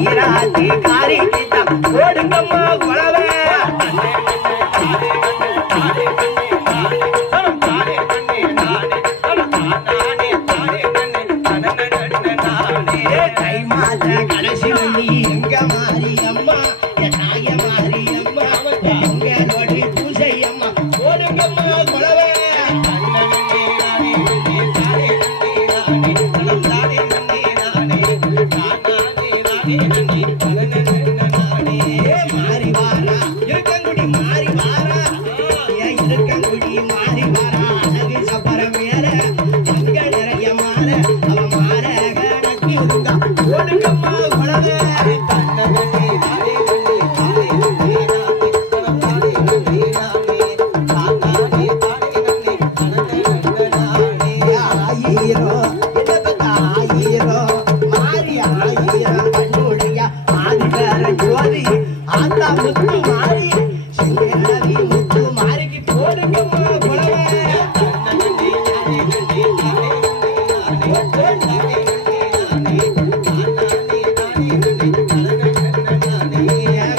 ஈராத்தி காரிக்கிட்ட ஓடுங்கம்மா குழவை தை மாத கடைசி நீ எங்க மாறி அம்மா தாய மாறி அம்மா எங்களோட பூசை அம்மா ஓடுங்கம்மா குழவை மாறி வாரா இருக்கங்குடி மாறி வாரா இருக்கங்குடி மாறி வாரா அழகு சப்பர மேல அங்க நிறைய மாற அவ மாற கணக்கி இருந்தா ஓடுங்கம்மா குழவை முத்து மாறி செங்கவி முத்து மாறிக்கு போடுங்கம்மா குழவை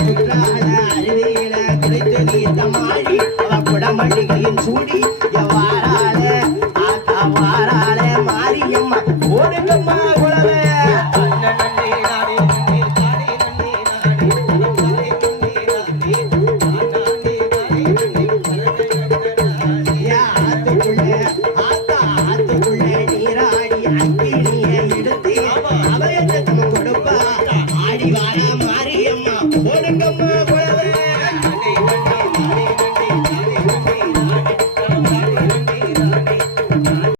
குற்றால அருவியில குளித்து நீத்த மாறி அவ குடமல்லிகையின் சூடி வாராள ஆத்தா வாராள மாரியம்மா ஓடுங்கம்மா